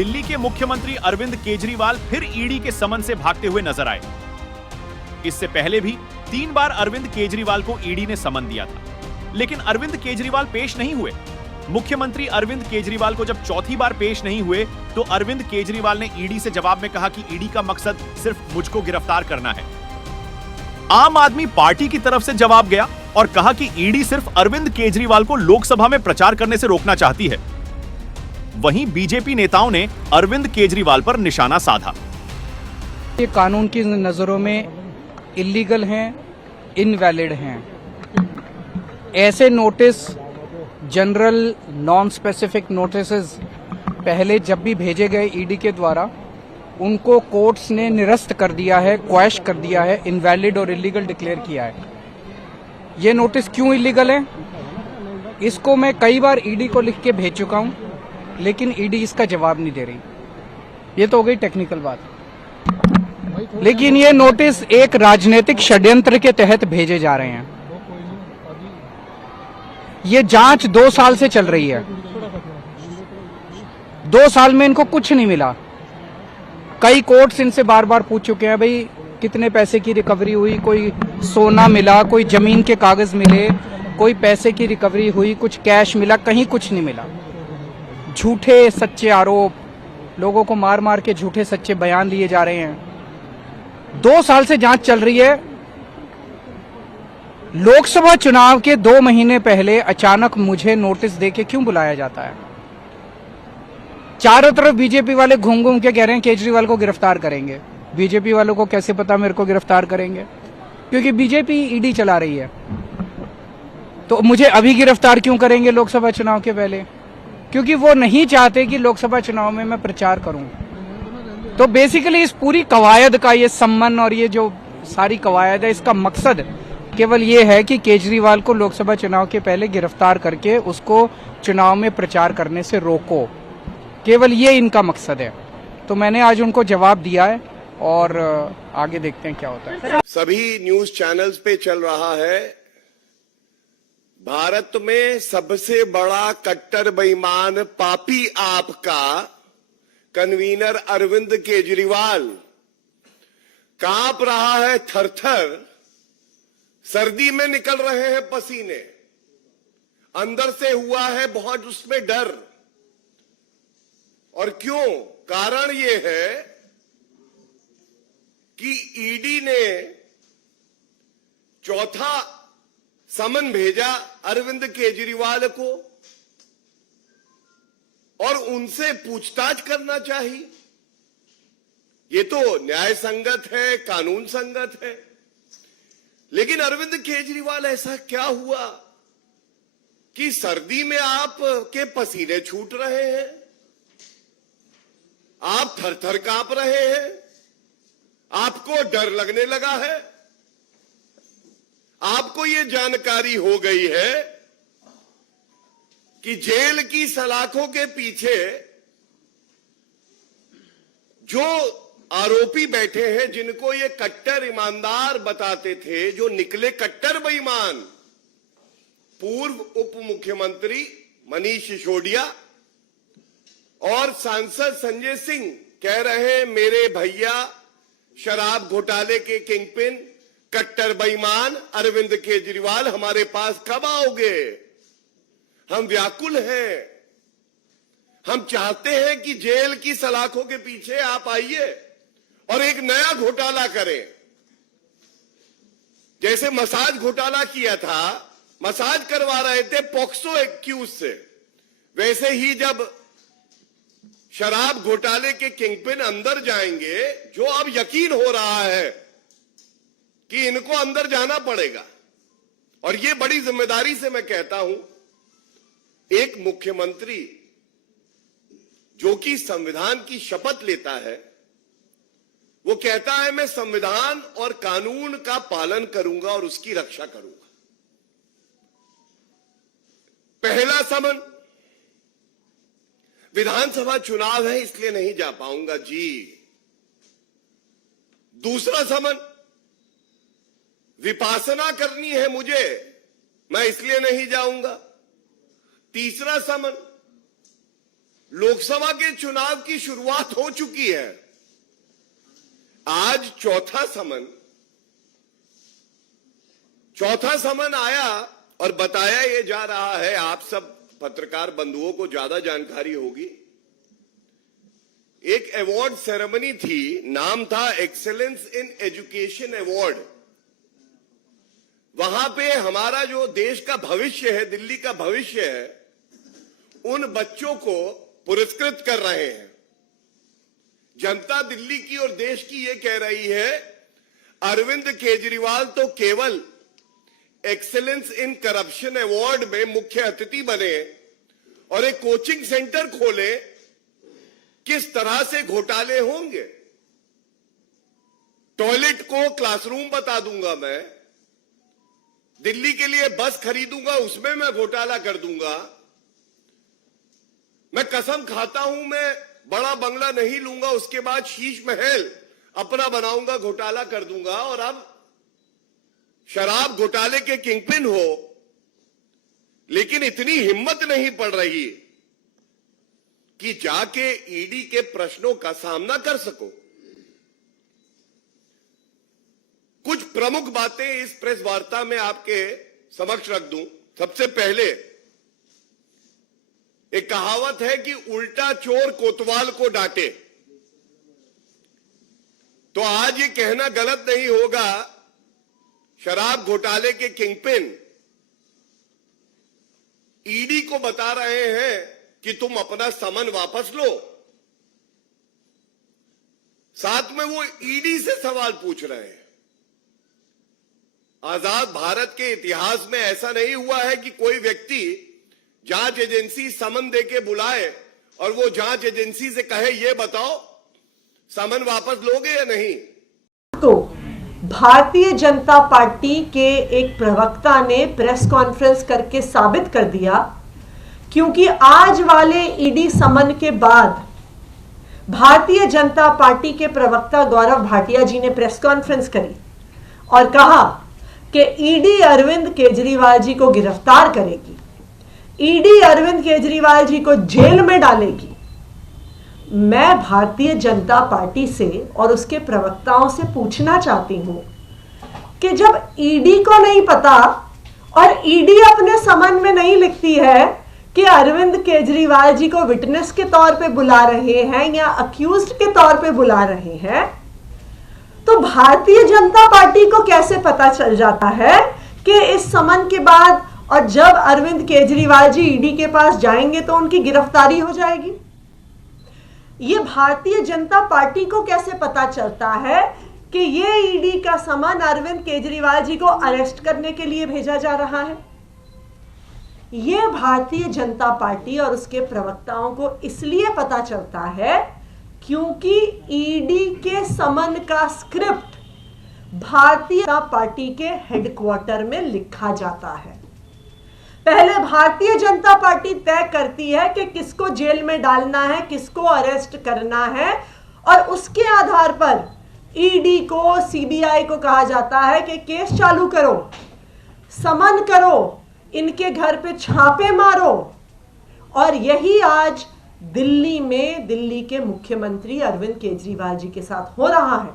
दिल्ली के मुख्यमंत्री अरविंद केजरीवाल फिर ईडी के समन से भागते हुए नजर आए। इससे पहले भी 3 बार अरविंद केजरीवाल को ईडी ने समन दिया था, लेकिन अरविंद केजरीवाल पेश नहीं हुए। मुख्यमंत्री अरविंद केजरीवाल को जब चौथी बार पेश नहीं हुए तो अरविंद केजरीवाल ने ईडी से जवाब में कहा कि ईडी का मकसद सिर्फ मुझको गिरफ्तार करना है। आम आदमी पार्टी की तरफ से जवाब गया और कहा कि ईडी सिर्फ अरविंद केजरीवाल को लोकसभा में प्रचार करने से रोकना चाहती है। वहीं बीजेपी नेताओं ने अरविंद केजरीवाल पर निशाना साधा। ये कानून की नजरों में इलीगल हैं, इनवैलिड हैं। ऐसे notice, general non specific notices पहले जब भी भेजे गए ईडी के द्वारा, उनको कोर्ट्स ने निरस्त कर दिया है, क्वैश कर दिया है, इनवैलिड और इलीगल डिक्लेयर किया है। ये नोटिस क्यों इलीगल है, इसको मैं कई बार ईडी को लिख के भेज चुका हूं, लेकिन ईडी इसका जवाब नहीं दे रही। ये तो हो गई टेक्निकल बात, लेकिन ये नोटिस एक राजनीतिक षड्यंत्र के तहत भेजे जा रहे हैं। ये जांच 2 साल से चल रही है। 2 साल में इनको कुछ नहीं मिला। कई कोर्ट्स इनसे बार बार पूछ चुके हैं, भाई कितने पैसे की रिकवरी हुई, कोई सोना मिला, कोई जमीन के कागज मिले, कोई पैसे की रिकवरी हुई, कुछ कैश मिला, कहीं कुछ नहीं मिला। झूठे सच्चे आरोप, लोगों को मार मार के झूठे सच्चे बयान लिए जा रहे हैं। 2 साल से जांच चल रही है। लोकसभा चुनाव के 2 महीने पहले अचानक मुझे नोटिस देके क्यों बुलाया जाता है? चारों तरफ बीजेपी वाले घूम घूम के कह रहे हैं केजरीवाल को गिरफ्तार करेंगे। बीजेपी वालों को कैसे पता मेरे को गिरफ्तार करेंगे? क्योंकि बीजेपी ईडी चला रही है। तो मुझे अभी गिरफ्तार क्यों करेंगे लोकसभा चुनाव के पहले? क्योंकि वो नहीं चाहते कि लोकसभा चुनाव में मैं प्रचार करूं। तो बेसिकली इस पूरी कवायद का ये सम्मन और ये जो सारी कवायद है, इसका मकसद केवल ये है कि केजरीवाल को लोकसभा चुनाव के पहले गिरफ्तार करके उसको चुनाव में प्रचार करने से रोको। केवल ये इनका मकसद है। तो मैंने आज उनको जवाब दिया है और आगे देखते हैं क्या होता है। सभी न्यूज चैनल्स पे चल रहा है, भारत में सबसे बड़ा कट्टर बेईमान पापी आपका कन्वीनर अरविंद केजरीवाल कांप रहा है थर-थर, सर्दी में निकल रहे हैं पसीने, अंदर से हुआ है बहुत उसमें डर। और क्यों? कारण ये है कि ईडी ने चौथा समन भेजा अरविंद केजरीवाल को और उनसे पूछताछ करना चाहिए। ये तो न्याय संगत है, कानून संगत है। लेकिन अरविंद केजरीवाल, ऐसा क्या हुआ कि सर्दी में आप के पसीने छूट रहे हैं, आप थर-थर कांप रहे हैं, आपको डर लगने लगा है, आपको ये जानकारी हो गई है कि जेल की सलाखों के पीछे जो आरोपी बैठे हैं, जिनको ये कट्टर ईमानदार बताते थे, जो निकले कट्टर बेईमान, पूर्व उप मुख्यमंत्री मनीष सिसोदिया और सांसद संजय सिंह कह रहे हैं मेरे भैया शराब घोटाले के किंगपिन कट्टर बेईमान अरविंद केजरीवाल हमारे पास कब आओगे? हम व्याकुल हैं, हम चाहते हैं कि जेल की सलाखों के पीछे आप आइए और एक नया घोटाला करें। जैसे मसाज घोटाला किया था, मसाज करवा रहे थे पॉक्सो एक्यूज से, वैसे ही जब शराब घोटाले के किंगपिन अंदर जाएंगे, जो अब यकीन हो रहा है कि इनको अंदर जाना पड़ेगा। और ये बड़ी जिम्मेदारी से मैं कहता हूं, एक मुख्यमंत्री जो कि संविधान की शपथ लेता है, वो कहता है मैं संविधान और कानून का पालन करूंगा और उसकी रक्षा करूंगा। पहला समन, विधानसभा चुनाव है इसलिए नहीं जा पाऊंगा जी। दूसरा समन, विपासना करनी है मुझे, मैं इसलिए नहीं जाऊंगा। तीसरा समन, लोकसभा के चुनाव की शुरुआत हो चुकी है। आज चौथा समन आया और बताया ये जा रहा है, आप सब पत्रकार बंधुओं को ज्यादा जानकारी होगी। एक अवार्ड सेरेमनी थी, नाम था एक्सेलेंस इन एजुकेशन अवार्ड। वहां पे हमारा जो देश का भविष्य है, दिल्ली का भविष्य है, उन बच्चों को पुरस्कृत कर रहे हैं। जनता दिल्ली की और देश की ये कह रही है, अरविंद केजरीवाल तो केवल एक्सेलेंस इन करप्शन अवार्ड में मुख्य अतिथि बने और एक कोचिंग सेंटर खोले, किस तरह से घोटाले होंगे। टॉयलेट को क्लासरूम बता दूंगा मैं, दिल्ली के लिए बस खरीदूंगा, उसमें मैं घोटाला कर दूंगा। मैं कसम खाता हूं, मैं बड़ा बंगला नहीं लूंगा, उसके बाद शीश महल अपना बनाऊंगा, घोटाला कर दूंगा। और अब शराब घोटाले के किंगपिन हो, लेकिन इतनी हिम्मत नहीं पड़ रही कि जाके ईडी के प्रश्नों का सामना कर सको। कुछ प्रमुख बातें इस प्रेस वार्ता में आपके समक्ष रख दूं। सबसे पहले एक कहावत है कि उल्टा चोर कोतवाल को डांटे, तो आज ये कहना गलत नहीं होगा, शराब घोटाले के किंगपिन ईडी को बता रहे हैं कि तुम अपना समन वापस लो। साथ में वो ईडी से सवाल पूछ रहे हैं। आजाद भारत के इतिहास में ऐसा नहीं हुआ है कि कोई व्यक्ति जांच एजेंसी समन देके बुलाए और वो जांच एजेंसी से कहे, ये बताओ समन वापस लोगे या नहीं। तो भारतीय जनता पार्टी के एक प्रवक्ता ने प्रेस कॉन्फ्रेंस करके साबित कर दिया, क्योंकि आज वाले ईडी समन के बाद भारतीय जनता पार्टी के प्रवक्ता गौरव भाटिया जी ने प्रेस कॉन्फ्रेंस करी और कहा कि ईडी अरविंद केजरीवाल जी को गिरफ्तार करेगी, ईडी अरविंद केजरीवाल जी को जेल में डालेगी। मैं भारतीय जनता पार्टी से और उसके प्रवक्ताओं से पूछना चाहती हूं कि जब ईडी को नहीं पता और ईडी अपने समन में नहीं लिखती है कि अरविंद केजरीवाल जी को विटनेस के तौर पे बुला रहे हैं या अक्यूज्ड के तौर पे बुला रहे हैं, तो भारतीय जनता पार्टी को कैसे पता चल जाता है कि इस समन के बाद और जब अरविंद केजरीवाल जी ईडी के पास जाएंगे तो उनकी गिरफ्तारी हो जाएगी? ये भारतीय जनता पार्टी को कैसे पता चलता है कि ये ईडी का समन अरविंद केजरीवाल जी को अरेस्ट करने के लिए भेजा जा रहा है? ये भारतीय जनता पार्टी और उसके प्रवक्ताओं को इसलिए पता चलता है क्योंकि ईडी के समन का स्क्रिप्ट भारतीय जनता पार्टी के हेडक्वार्टर में लिखा जाता है। पहले भारतीय जनता पार्टी तय करती है कि किसको जेल में डालना है, किसको अरेस्ट करना है, और उसके आधार पर ईडी को, सीबीआई को कहा जाता है कि केस चालू करो, समन करो, इनके घर पे छापे मारो। और यही आज दिल्ली में दिल्ली के मुख्यमंत्री अरविंद केजरीवाल जी के साथ हो रहा है।